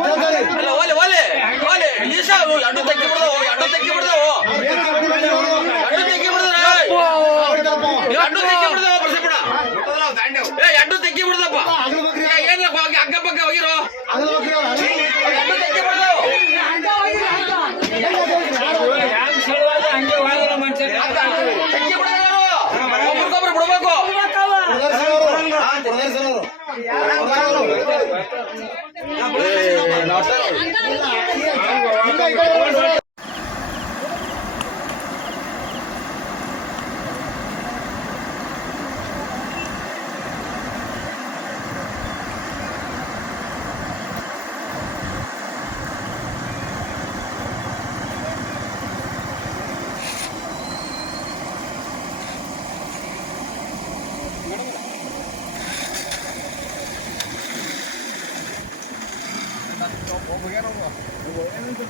ಅಲ್ಲ ಓಲೆ ಓಲೆ ಓಲೆ ಈಶಾ ಅಡ್ಡು ತೆಕ್ಕಿ ಬಿಡ್ದವು ಅಡ್ಡು ಹೋಗಿರೋ? ಅಡ್ಡು ತೆಕ್ಕಿ ಬಿಡ್ದವು. 俺干一年 뭐, 뭐, 해놓은 거. 뭐, 해놓은 거.